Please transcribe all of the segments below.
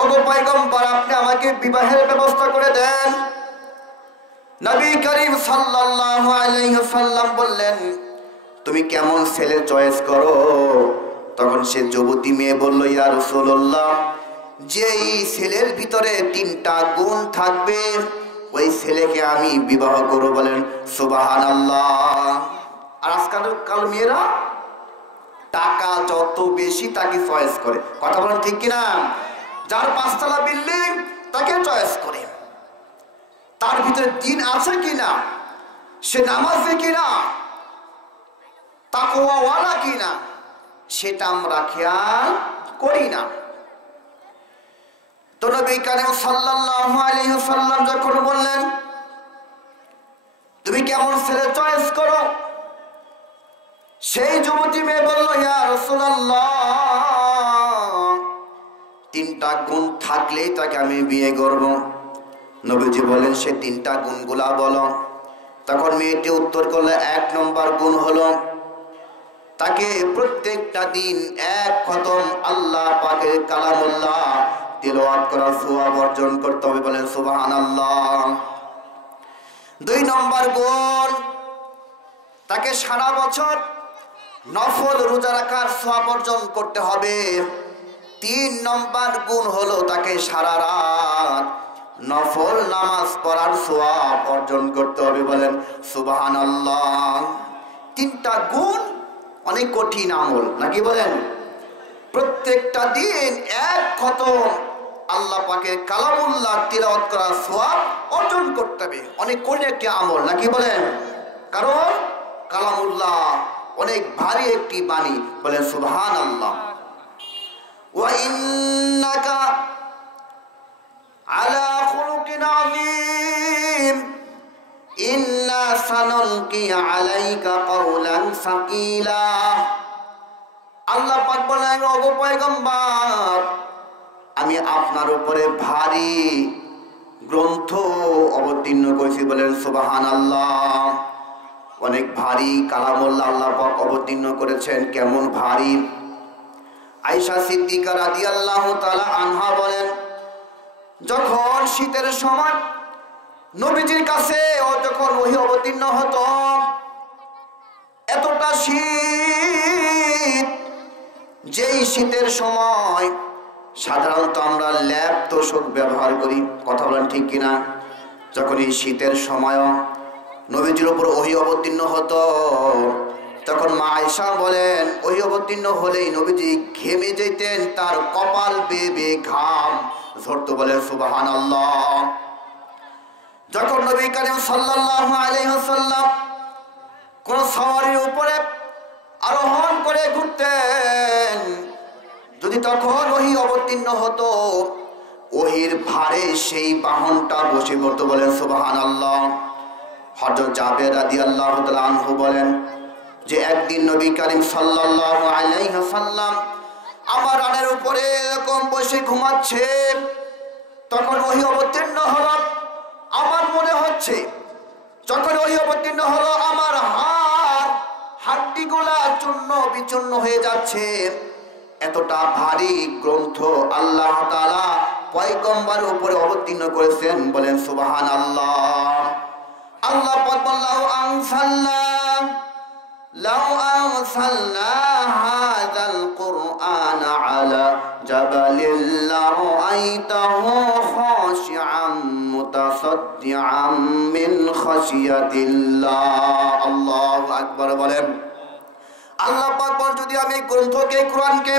ওগো পয়গম্বর, আপনি আমাকে বিবাহের ব্যবস্থা করে দেন। নবী করিম সাল্লাল্লাহু আলাইহি ওয়াসাল্লাম বললেন, তুমি কেমন ছেলে চয়েস করো? তখন সে যুবতী মেয়ে বলল, ইয়া রাসূলুল্লাহ, যেই ছেলের ভিতরে 3টা গুণ থাকবে ওই ছেলেকে আমি বিবাহ করব। বলেন সুবহানাল্লাহ। আর আজকাল মেয়েরা টাকা যত বেশি তাকে চয়েস করে। কথা বলেন ঠিক কিনা? যার 5তলা বিল্ডিং তাকে চয়েস করে। তার ভিতরে দিন আছে কিনা, সে নামাজে কিনা, তাকওয়াওয়ালা কিনা, সেটা আমরা খেয়াল করি না। তো নবী করিম সাল্লাল্লাহু আলাইহি ওয়াসাল্লাম যখন বললেন, তুমি কেমন ছেলে চয়েস করো, সেই যুবতী মেয়ে বলল, ইয়া রাসূলুল্লাহ, 3টা গুণ থাকলেই তাকে আমি বিয়ে করব। নবীজি বলেন, সে 3টা গুণগুলা বলো। তখন মেয়েটি উত্তর করলে, 1 নম্বর গুণ হলো তাকে প্রত্যেকটা দিন 1 খতম আল্লাহ পাকের কালামুল্লাহ তিলাওয়াত করার সওয়াব অর্জন করতে হবে। বলেন সুবহানাল্লাহ। 2 নম্বর গুণ, তাকে সারা বছর নফল রোজা রাখার সওয়াব অর্জন করতে হবে। 3 নম্বর গুণ হলো তাকে সারা রাত নফল নামাজ পড়ার সওয়াব অর্জন করতে হবে। বলেন সুবহানাল্লাহ। 3টা গুণ অনেক কঠিন আমল নাকি? বলেন, প্রত্যেকটা দিন 1 খতম আল্লাহ পাকের কালামুল্লাহ তিলাওয়াত করার সওয়াব অর্জন করতে হবে। অনেক কঠিন একটি আমল নাকি? বলেন, কারণ কালামুল্লাহ অনেক ভারী একটি বাণী। বলেন সুবহানাল্লাহ। ওয়া ইন্নাকা আলা খুলুকিন আযীম, ইন্না সানুলকি আলাইকা কাওলান সাকিলা। আল্লাহ পাক বলেন, ওগো পয়গম্বর, আমি আপনার উপরে ভারী গ্রন্থ অবতীর্ণ করেছি। বলেন সুবহানাল্লাহ। অনেক ভারী কালামুল্লাহ আল্লাহ পাক অবতীর্ণ করেছেন। কেমন ভারী? আয়েশা সিদ্দিকা রাদিয়াল্লাহু তাআলা আনহা বলেন, যখন শীতের সময় নবীজির কাছে যখন ওহী অবতীর্ণ হতো, এতটা শীত, যেই শীতের সময় সাধারণত আমরা ল্যাব তোষক ব্যবহার করি। কথা বলেন ঠিক কিনা? যখন এই শীতের সময় নবীজির উপর ওহী অবতীর্ণ হতো, তখন মা আয়েশা বলেন, ওহী অবতীর্ণ হলেই নবীজি ঘেমে যেতেন, তার কপাল বেয়ে বেয়ে ঘাম ঝরতো। বলেন সুবহানাল্লাহ। যখন নবী করিম সাল্লাল্লাহু আলাইহি ওয়াসাল্লাম কোন সওয়ারির উপরে আরোহণ করে ঘুরতেন, যদি তখন ওহী অবতীর্ণ হতো, ওহীর ভারে সেই বাহনটা বসে পড়তো। বলেন সুবহানাল্লাহ। হযরত জাবের রাদিয়াল্লাহু তাআলা আনহু বলেন যে একদিন নবী করিম সাল্লাল্লাহু আলাইহি ওয়াসাল্লাম আমার রানের উপরে এরকম বসে ঘুমাচ্ছে, তখন ওহী অবতীর্ণ হলো। আমার মনে হচ্ছে যখন ওহী অবতীর্ণ হলো, আমার হাড্ডিগুলা চূর্ণ বিচূর্ণ হয়ে যাচ্ছে। এতটা ভারী গ্রন্থ আল্লাহ তাআলা পয়গম্বরের উপরে অবতীর্ণ করেছেন। বলেন সুবহানাল্লাহ। আল্লাহ পাক বললেন, লাউ আনসালনা হাযাল কুরআন আলা জাবালিন লারাআইতাহু খাশিআম মুতাসাদ্দিআম মিন খাশিয়াতিল্লাহ। আল্লাহু আকবার। বলেন আল্লাহ পাক বলেন, যদি আমি গ্রন্থকে, কোরআনকে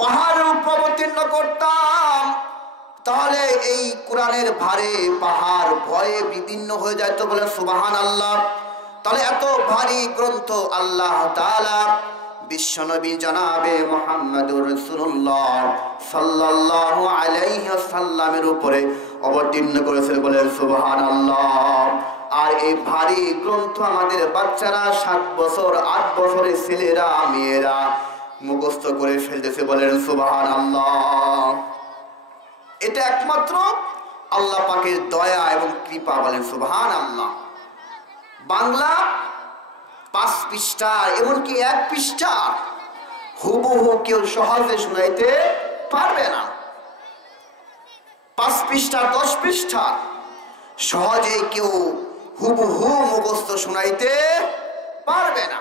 পাহাড়ের উপর অবতীর্ণ করতাম, তাহলে এই কোরআনের ভারে পাহাড় ভয়ে বিদীর্ণ হয়ে যেত। বলে সুবহানাল্লাহ। তাহলে এত ভারী গ্রন্থ আল্লাহ তাআলা বিশ্বনবী জনাবে মুহাম্মদুর রাসূলুল্লাহ সাল্লাল্লাহু আলাইহি ওয়াসাল্লামের উপরে অবতীর্ণ করেছেন। বলেন সুবহানাল্লাহ। আর এই ভারী গ্রন্থ আমাদের বাচ্চারা 7 বছর 8 বছরের ছেলেরা মেয়েরা মুখস্থ করে ফেলতেছে। বলেন সুবহানাল্লাহ। এটা একমাত্র আল্লাহ পাকের দয়া এবং কৃপা। বলেন সুবহানাল্লাহ। বাংলা 5 পৃষ্ঠা, এমনকি 1 পৃষ্ঠা হুবহু কেউ সহজে শুনাইতে পারবে না। পৃষ্ঠা 10 পৃষ্ঠা সহজে কেউ হুবহু মুখস্থ শোনাইতে পারবে না,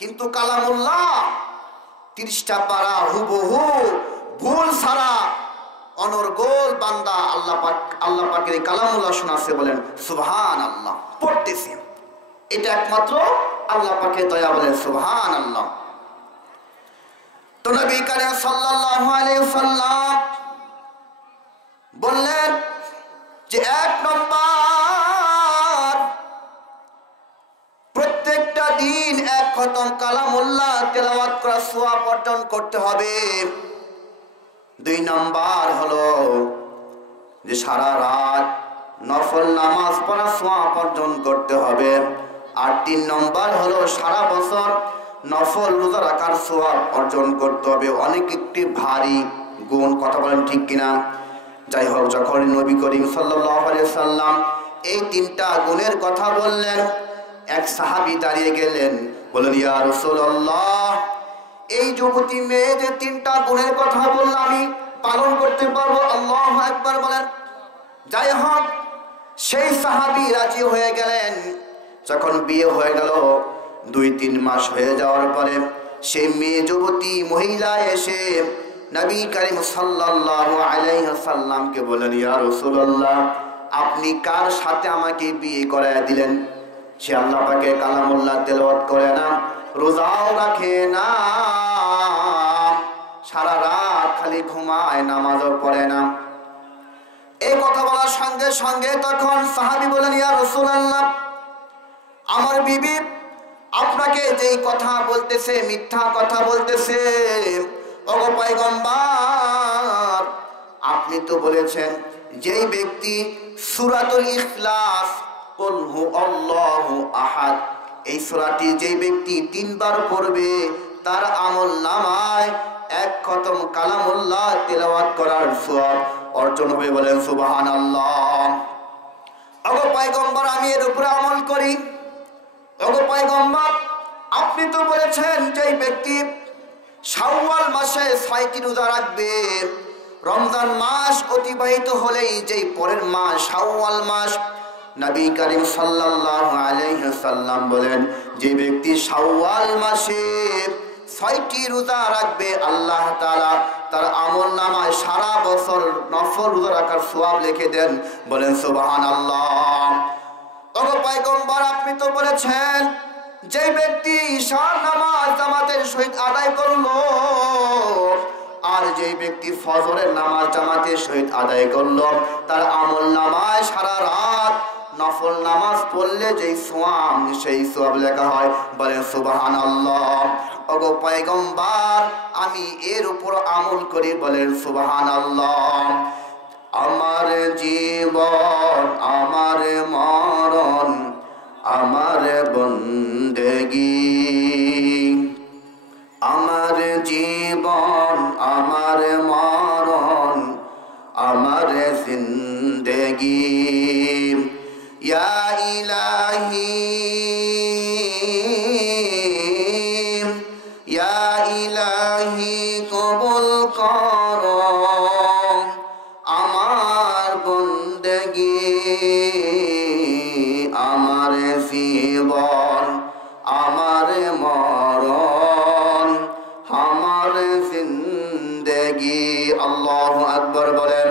কিন্তু কালামুল্লাহ 30টা পারা হুবহু ভুল ছাড়া অনর্গল বান্দা আল্লাহ পাকের কালামুল্লাহ শোনাচ্ছে, বলেন সুবহানাল্লাহ, পড়তেছি। এটা একমাত্র আল্লাহ পাকের দয়া, বলেন সুবহানাল্লাহ। তো নবী করিম সাল্লাল্লাহু আলাইহি ওয়াসাল্লাম বললেন যে 1 নম্বর, প্রত্যেকটা দিন 1 খতম কালামুল্লাহ তেলাওয়াত করা সওয়াব অর্জন করতে হবে। 2 নম্বর হলো যে সারা রাত নফল নামাজ পড়া সওয়াব অর্জন করতে হবে। আর 3 নম্বর হলো সারা বছর নফল রোজা রাখার সওয়াব অর্জন করতে হবে। অনেক একটি ভারী গুণ, কথা বলেন ঠিক কিনা? যাই হোক, যখন নবী করিম সাল্লাল্লাহু আলাইহি সাল্লাম এই 3টা গুণের কথা বললেন, এক সাহাবী দাঁড়িয়ে গেলেন, বললেন ইয়া রাসূলুল্লাহ, এই যুবতী মেয়ে যে 3টা গুণের কথা বলল আমি পালন করতে পারবো? আল্লাহু আকবার বলেন। যাই হোক, সেই সাহাবী রাজি হয়ে গেলেন। যখন বিয়ে হয়ে গেল, 2-3 মাস হয়ে যাওয়ার পরে সেই মেয়ে যুবতী মহিলা এসে নবী করিম সাল্লাল্লাহু আলাইহি ওয়াসাল্লামকে বললেন, ইয়া রাসূলুল্লাহ, আপনি কার সাথে আমাকে বিয়ে করায় দিলেন? সে আল্লাহ পাকের কালামুল্লাহ তেলাওয়াত করে না, রোজাও রাখে না, সারা রাত খালি ঘুমায়, নামাজও পড়ে না। এই কথা বলার সঙ্গে সঙ্গে তখন সাহাবী বলেন, ইয়া রাসূলুল্লাহ, আমার বিবি আপনাকে যেই কথা বলতেছে, মিথ্যা কথা বলতেছে। ওগো পয়গম্বর, আপনি তো বলেছেন যেই ব্যক্তি সূরাতুল ইখলাস কুল হু আল্লাহু আহাদ, এই সূরাটি যেই ব্যক্তি 3 বার পড়বে তার আমল নামায় 1 খতম কালামুল্লাহ তেলাওয়াত করার সওয়াব অর্জন হবে, বলেন সুবহানাল্লাহ। ওগো পয়গম্বর, আমি এর উপরে আমল করি। ওগো পয়গম্বর, আপনি তো বলেছেন যেই ব্যক্তি শাওয়াল মাসে 6টি রোজা রাখবে, রমজান মাস অতিবাহিত হলেই যেই পরের মাস শাওয়াল মাস, নবী করিম সাল্লাল্লাহু আলাইহি ওয়াসাল্লাম বলেন যে ব্যক্তি শাওয়াল মাসে 6টি রোজা রাখবে, আল্লাহ তাআলা তার আমলনামায় সারা বছর নফল রোজা রাখার সওয়াব লিখে দেন, বলেন সুবহানাল্লাহ। ওগো পয়গম্বর, আপনি তো বলেছেন যে ব্যক্তি ঈশার নামাজ জামাতের সহিত আদায় করলো, আর যে ব্যক্তি ফজরের নামাজ জামাতের সহিত আদায় করলো, তার আমলনামায় সারা রাত নফল নামাজ পড়লে যেই সওয়াব, সেই সওয়াব লেখা হয়, বলেন সুবহানাল্লাহ। ওগো পয়গম্বর, আমি এর উপর আমল করি, বলেন সুবহানাল্লাহ। আমার জীবন, আমার মরণ, আমার বন্দেগী, আমার জীবন, আমার মরণ, আমার জিন্দেগি, ইয়া ইলাহি, ইয়া ইলাহি কবুল করো আমার বন্দেগী, আমার জীবন, আমার মরণ, আমার জিন্দেগি। আল্লাহু আকবার বলেন।